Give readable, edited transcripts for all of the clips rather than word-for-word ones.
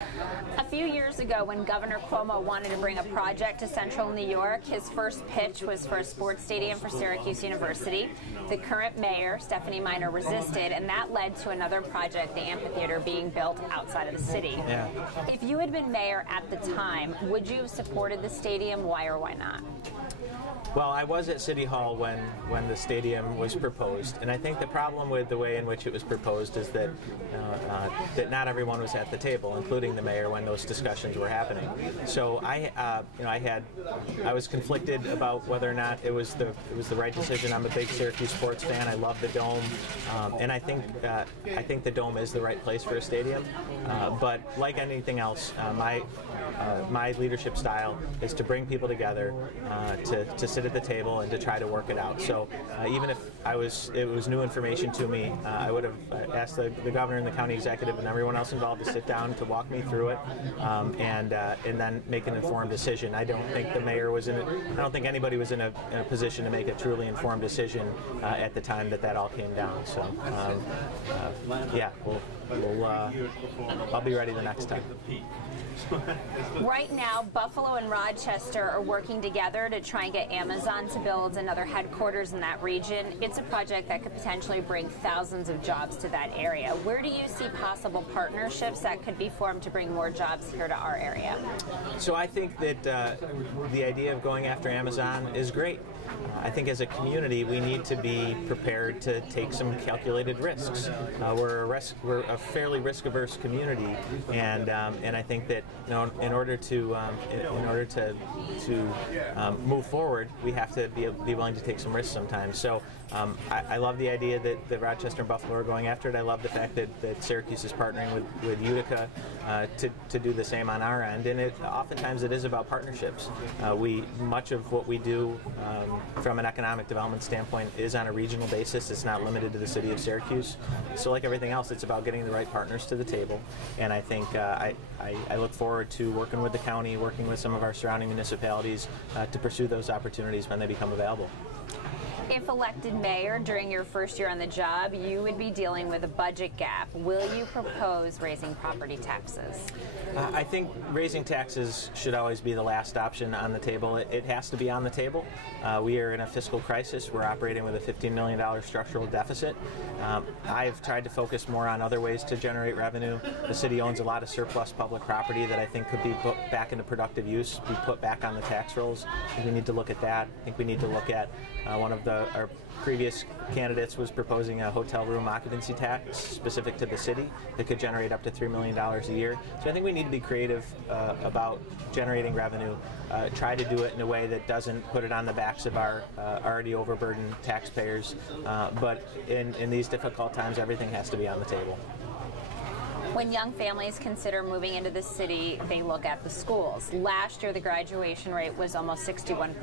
A few years ago, when Governor Cuomo wanted to bring a project to Central New York, his first pitch was for a sports stadium for Syracuse University. The current mayor, Stephanie Miner, resisted, and that led to another project, the amphitheater, being built outside of the city. Yeah. If you had been mayor at the time, would you have supported the stadium? Why or why not? Well, I was at City Hall when the stadium was proposed, and I think the problem with the way in which it was proposed is that that not everyone was at the table, including the mayor, when those discussions were happening. So I was conflicted about whether or not it was the right decision. I'm a big Syracuse sports fan. I love the Dome, and I think the Dome is the right place for a stadium. But like anything else, my leadership style is to bring people together, to sit at the table and to try to work it out. So even if it was new information to me, I would have asked the governor and the county executive and everyone else involved to sit down to walk me through it, and then make an informed decision. I don't think the mayor was I don't think anybody was in a position to make a truly informed decision at the time that all came down. So yeah, I'll be ready the next time. Right now, Buffalo and Rochester are working together to try and get Amazon to build another headquarters in that region. It's a project that could potentially bring thousands of jobs to that area. Where do you see possible partnerships that could be formed to bring more jobs here to our area? So I think that the idea of going after Amazon is great. I think as a community we need to be prepared to take some calculated risks. We're a fairly risk-averse community, and I think that in order to move forward, we have to be willing to take some risks sometimes. So I love the idea that Rochester and Buffalo are going after it. I love the fact that Syracuse is partnering with Utica to do the same on our end, and oftentimes it is about partnerships. Much of what we do from an economic development standpoint is on a regional basis. It's not limited to the city of Syracuse. So like everything else, it's about getting the right partners to the table, and I think I look forward to working with the county, working with some of our surrounding municipalities to pursue those opportunities when they become available. If elected mayor during your first year on the job, you would be dealing with a budget gap. Will you propose raising property taxes? I think raising taxes should always be the last option on the table. It has to be on the table. We are in a fiscal crisis. We're operating with a $15 million structural deficit. I've tried to focus more on other ways to generate revenue. The city owns a lot of surplus public property that I think could be put back into productive use, be put back on the tax rolls. I think we need to look at that. I think we need to look at one of our previous candidates was proposing a hotel room occupancy tax specific to the city that could generate up to $3 million a year. So I think we need to be creative about generating revenue, try to do it in a way that doesn't put it on the backs of our already overburdened taxpayers. But in these difficult times, everything has to be on the table. When young families consider moving into the city, they look at the schools. Last year, the graduation rate was almost 61%.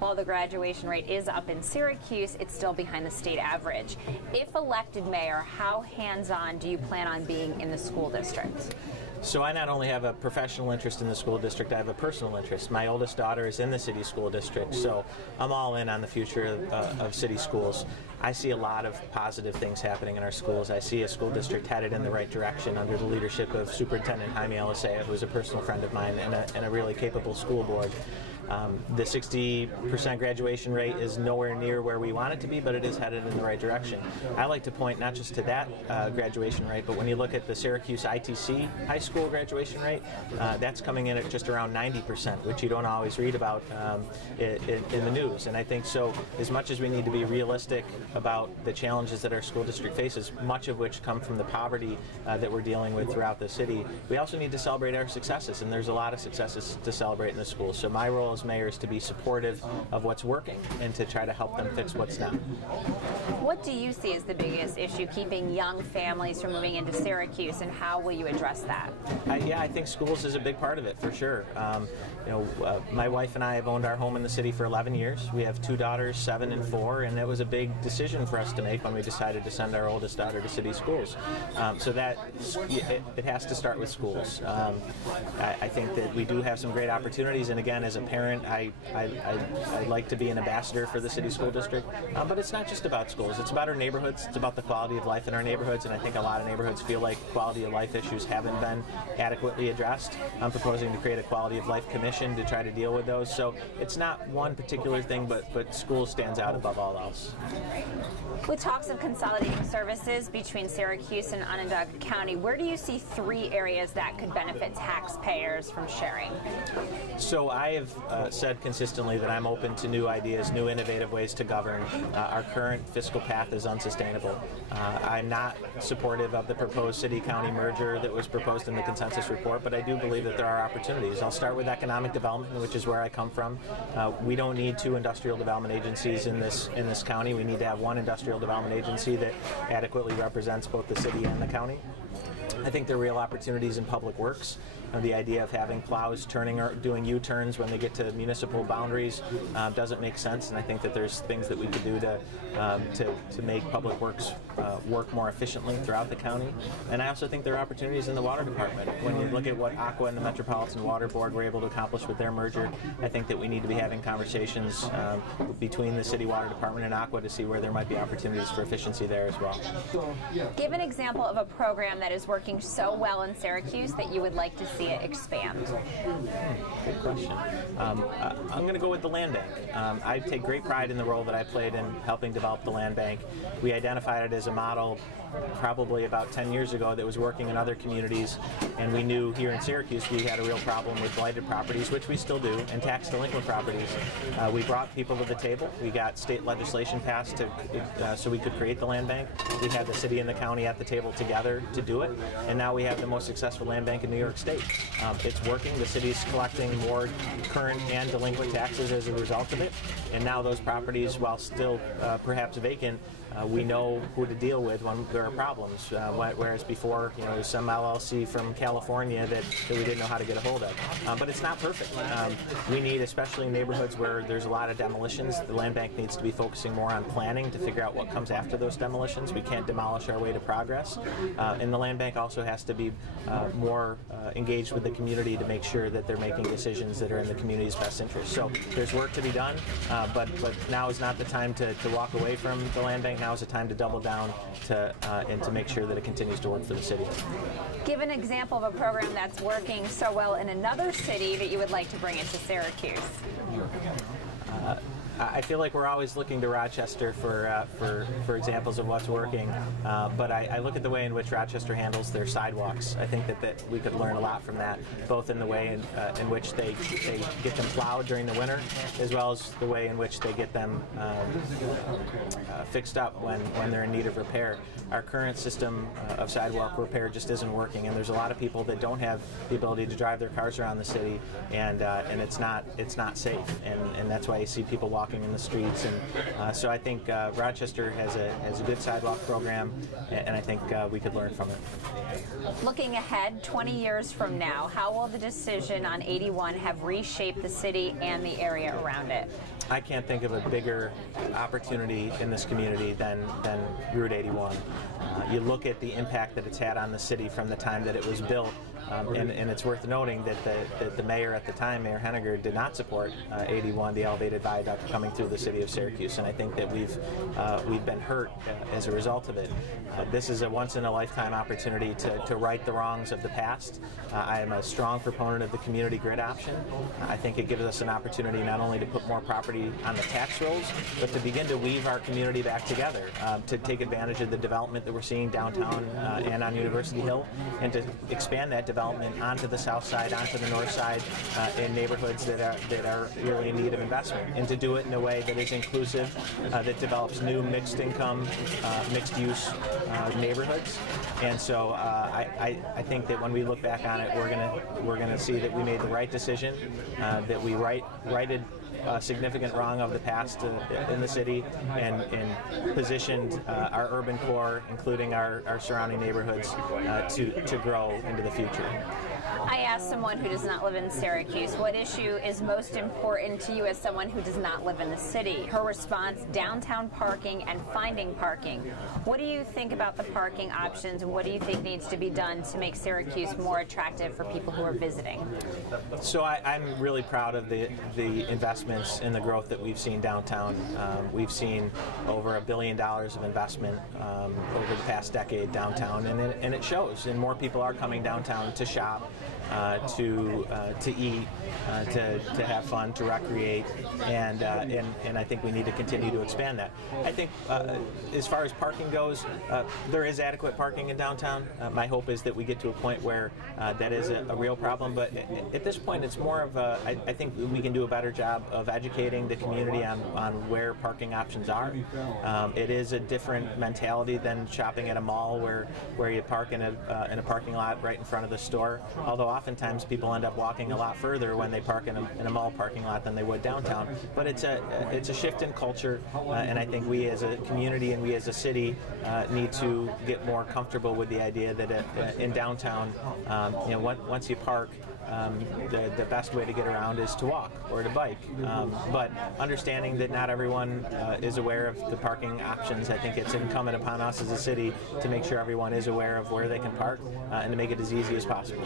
While the graduation rate is up in Syracuse, it's still behind the state average. If elected mayor, how hands-on do you plan on being in the school district? So I not only have a professional interest in the school district, I have a personal interest. My oldest daughter is in the city school district, so I'm all in on the future of city schools. I see a lot of positive things happening in our schools. I see a school district headed in the right direction under the leadership of Superintendent Jaime Elisea, who is a personal friend of mine, and a really capable school board. The 60% graduation rate is nowhere near where we want it to be, but it is headed in the right direction. I like to point not just to that graduation rate, but when you look at the Syracuse ITC high school graduation rate, that's coming in at just around 90%, which you don't always read about in the news. And I think so, as much as we need to be realistic about the challenges that our school district faces, much of which come from the poverty that we're dealing with throughout the city, we also need to celebrate our successes, and there's a lot of successes to celebrate in the schools. So my role as mayor is to be supportive of what's working and to try to help them fix what's not. What do you see as the biggest issue keeping young families from moving into Syracuse, and how will you address that? I think schools is a big part of it, for sure. My wife and I have owned our home in the city for 11 years. We have two daughters, 7 and 4, and that was a big decision for us to make when we decided to send our oldest daughter to city schools. So that it has to start with schools. I think that we do have some great opportunities, and again, as a parent parent, I like to be an ambassador for the city school district, but it's not just about schools. It's about our neighborhoods. It's about the quality of life in our neighborhoods, and I think a lot of neighborhoods feel like quality of life issues haven't been adequately addressed. I'm proposing to create a quality of life commission to try to deal with those. So it's not one particular thing, but school stands out above all else. With talks of consolidating services between Syracuse and Onondaga County, where do you see 3 areas that could benefit taxpayers from sharing? So I have said consistently that I'm open to new ideas, new innovative ways to govern. Our current fiscal path is unsustainable. I'm not supportive of the proposed city-county merger that was proposed in the consensus report, but I do believe that there are opportunities. I'll start with economic development, which is where I come from. We don't need 2 industrial development agencies in this county. We need to have 1 industrial development agency that adequately represents both the city and the county. I think there are real opportunities in public works. The idea of having plows turning or doing U-turns when they get to municipal boundaries doesn't make sense, and I think that there's things that we could do to make public works work more efficiently throughout the county. And I also think there are opportunities in the water department. When you look at what Aqua and the Metropolitan Water Board were able to accomplish with their merger, I think that we need to be having conversations between the city water department and Aqua to see where there might be opportunities for efficiency there as well. Give an example of a program that is working so well in Syracuse that you would like to see it expand. Good question. I'm going to go with the land bank. I take great pride in the role that I played in helping develop the land bank. We identified it as a model probably about 10 years ago that was working in other communities, and we knew here in Syracuse we had a real problem with blighted properties, which we still do, and tax delinquent properties. We brought people to the table. We got state legislation passed so we could create the land bank. We had the city and the county at the table together to do it, and now we have the most successful land bank in New York State. It's working. The city's collecting more current and delinquent taxes as a result of it, and now those properties, while still perhaps vacant, we know who to deal with when there are problems, whereas before, some LLC from California that we didn't know how to get a hold of. But it's not perfect. We need, especially in neighborhoods where there's a lot of demolitions, the land bank needs to be focusing more on planning to figure out what comes after those demolitions. We can't demolish our way to progress. And the land bank also has to be more engaged with the community to make sure that they're making decisions that are in the community's best interest. So there's work to be done, but now is not the time to walk away from the land bank. Now is the time to double down and to make sure that it continues to work for the city. Give an example of a program that's working so well in another city that you would like to bring into Syracuse. I feel like we're always looking to Rochester for examples of what's working, but I look at the way in which Rochester handles their sidewalks. I think that we could learn a lot from that, both in the way in which they get them plowed during the winter, as well as the way in which they get them fixed up when they're in need of repair. Our current system of sidewalk repair just isn't working, and there's a lot of people that don't have the ability to drive their cars around the city, and it's not safe, and that's why you see people walking in the streets, and so I think Rochester has a good sidewalk program, and I think we could learn from it. Looking ahead, 20 years from now, how will the decision on 81 have reshaped the city and the area around it? I can't think of a bigger opportunity in this community than Route 81. You look at the impact that it's had on the city from the time that it was built, and it's worth noting that the mayor at the time, Mayor Henniger, did not support 81, the elevated viaduct coming through the city of Syracuse, and I think that we've been hurt as a result of it. This is a once-in-a-lifetime opportunity to right the wrongs of the past. I am a strong proponent of the community grid option. I think it gives us an opportunity not only to put more property on the tax rolls, but to begin to weave our community back together, to take advantage of the development that we're seeing downtown and on University Hill, and to expand that development onto the south side, onto the north side, in neighborhoods that are really in need of investment, and to do it in a way that is inclusive, that develops new mixed income, mixed use neighborhoods. And so I think that when we look back on it, we're gonna see that we made the right decision, that we righted a significant wrong of the past in the city, and positioned our urban core, including our surrounding neighborhoods, to grow into the future. I asked someone who does not live in Syracuse, what issue is most important to you as someone who does not live in the city? Her response, downtown parking and finding parking. What do you think about the parking options, and what do you think needs to be done to make Syracuse more attractive for people who are visiting? So I'm really proud of the investments and the growth that we've seen downtown. We've seen over $1 billion of investment over the past decade downtown, and it shows. And more people are coming downtown to shop, to eat, to have fun, to recreate, and I think we need to continue to expand that. I think as far as parking goes, there is adequate parking in downtown. My hope is that we get to a point where that is a real problem, but at this point it's more of I think we can do a better job of educating the community on where parking options are. It is a different mentality than shopping at a mall where you park in a parking lot right in front of the store, although oftentimes people end up walking a lot further when they park in a mall parking lot than they would downtown. But it's a shift in culture, and I think we as a community and we as a city need to get more comfortable with the idea that in downtown, once you park, the best way to get around is to walk or to bike. But understanding that not everyone is aware of the parking options, I think it's incumbent upon us as a city to make sure everyone is aware of where they can park and to make it as easy as possible.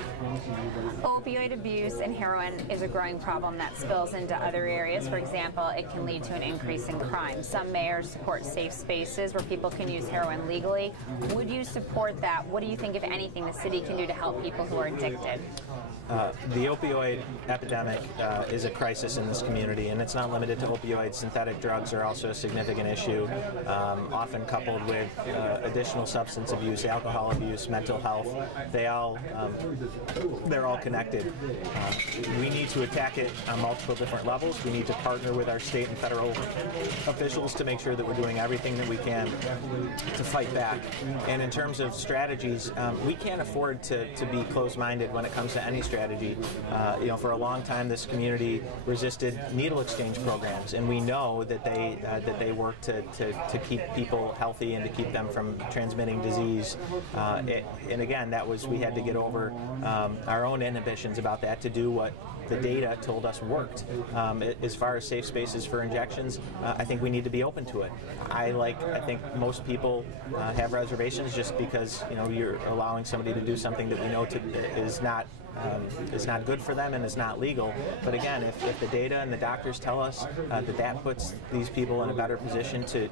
Opioid abuse and heroin is a growing problem that spills into other areas. For example, it can lead to an increase in crime. Some mayors support safe spaces where people can use heroin legally. Would you support that? What do you think, if anything, the city can do to help people who are addicted? The opioid epidemic is a crisis in this community, and it's not limited to opioids. Synthetic drugs are also a significant issue, often coupled with additional substance abuse, alcohol abuse, mental health. They're all connected. We need to attack it on multiple different levels. We need to partner with our state and federal officials to make sure that we're doing everything that we can to fight back. And in terms of strategies, we can't afford to be closed-minded when it comes to any strategy. For a long time, this community resisted needle exchange programs, and we know that they work to keep people healthy and to keep them from transmitting disease. And again, we had to get over our own inhibitions about that to do what the data told us worked. As far as safe spaces for injections, I think we need to be open to it. I think most people have reservations just because you're allowing somebody to do something that we know is not good for them and is not legal. But again, if the data and the doctors tell us that puts these people in a better position to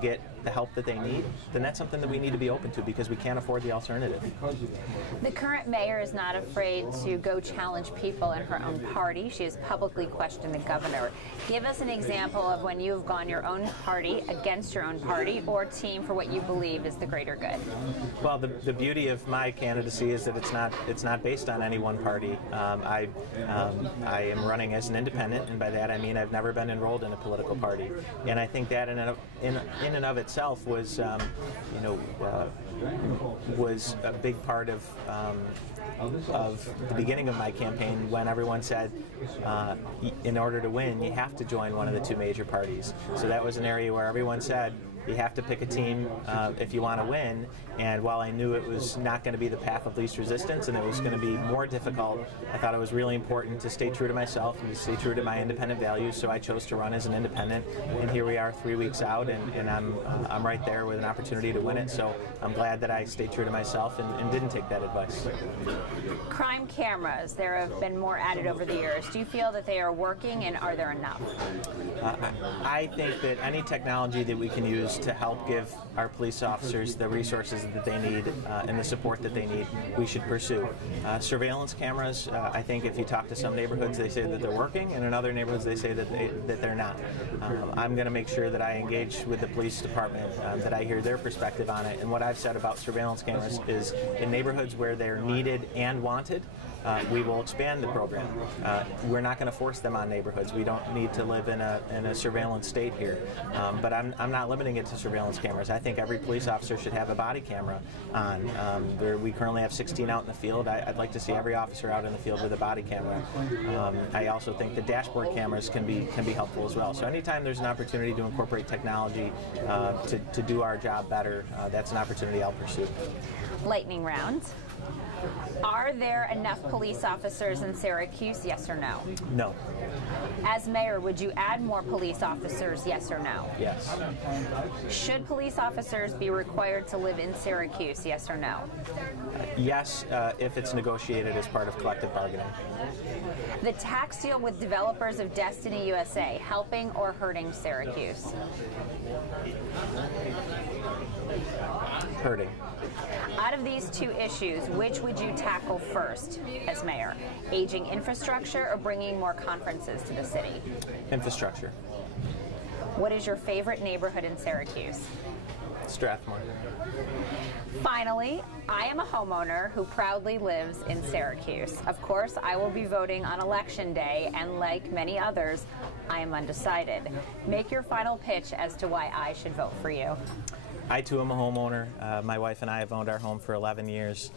get the help that they need, then that's something that we need to be open to, because we can't afford the alternative. The current mayor is not afraid to go challenge people in her own party. She has publicly questioned the governor. Give us an example of when you've gone your own party against your own party or team for what you believe is the greater good. Well, the beauty of my candidacy is that it's not based on any one party. I am running as an independent, and by that I mean I've never been enrolled in a political party. And I think that in and of itself was was a big part of the beginning of my campaign, when everyone said in order to win you have to join one of the two major parties. So that was an area where everyone said you have to pick a team if you want to win. And while I knew it was not going to be the path of least resistance and it was going to be more difficult, I thought it was really important to stay true to myself and to stay true to my independent values. So I chose to run as an independent, and here we are 3 weeks out, and I'm right there with an opportunity to win it. So I'm glad that I stayed true to myself and didn't take that advice. Crime cameras, there have been more added over the years. Do you feel that they are working, and are there enough? I think that any technology that we can use to help give our police officers the resources that they need and the support that they need, we should pursue. Surveillance cameras, I think if you talk to some neighborhoods, they say that they're working, and in other neighborhoods they say that they're not. I'm going to make sure that I engage with the police department, that I hear their perspective on it. And what I've said about surveillance cameras is, in neighborhoods where they're needed and wanted, we will expand the program. We're not going to force them on neighborhoods. We don't need to live in a surveillance state here. But I'm not limiting it to surveillance cameras. I think every police officer should have a body camera on. We currently have 16 out in the field. I'd like to see every officer out in the field with a body camera. I also think the dashboard cameras can be helpful as well. So anytime there's an opportunity to incorporate technology to do our job better, that's an opportunity I'll pursue. Lightning round. Are Are there enough police officers in Syracuse, yes or no? No. As mayor, would you add more police officers, yes or no? Yes. Should police officers be required to live in Syracuse, yes or no? Yes, if it's negotiated as part of collective bargaining. The tax deal with developers of Destiny USA, helping or hurting Syracuse? Hurting. Out of these two issues, which would you tackle first as mayor? Aging infrastructure or bringing more conferences to the city? Infrastructure. What is your favorite neighborhood in Syracuse? Strathmore. Finally, I am a homeowner who proudly lives in Syracuse. Of course, I will be voting on Election Day, and like many others, I am undecided. Make your final pitch as to why I should vote for you. I too am a homeowner. My wife and I have owned our home for 11 years.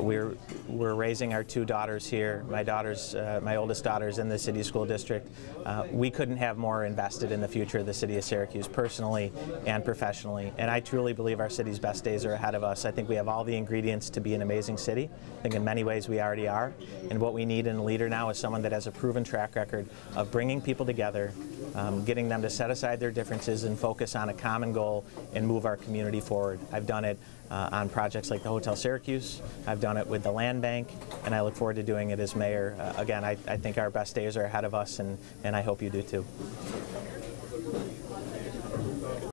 We're raising our two daughters here. My oldest daughter is in the city school district. We couldn't have more invested in the future of the city of Syracuse personally and professionally. And I truly believe our city's best days are ahead of us. I think we have all the ingredients to be an amazing city. I think in many ways we already are. And what we need in a leader now is someone that has a proven track record of bringing people together, getting them to set aside their differences and focus on a common goal and move our community forward. I've done it on projects like the Hotel Syracuse. I've done it with the land bank, and I look forward to doing it as mayor. Again, I think our best days are ahead of us, and I hope you do too.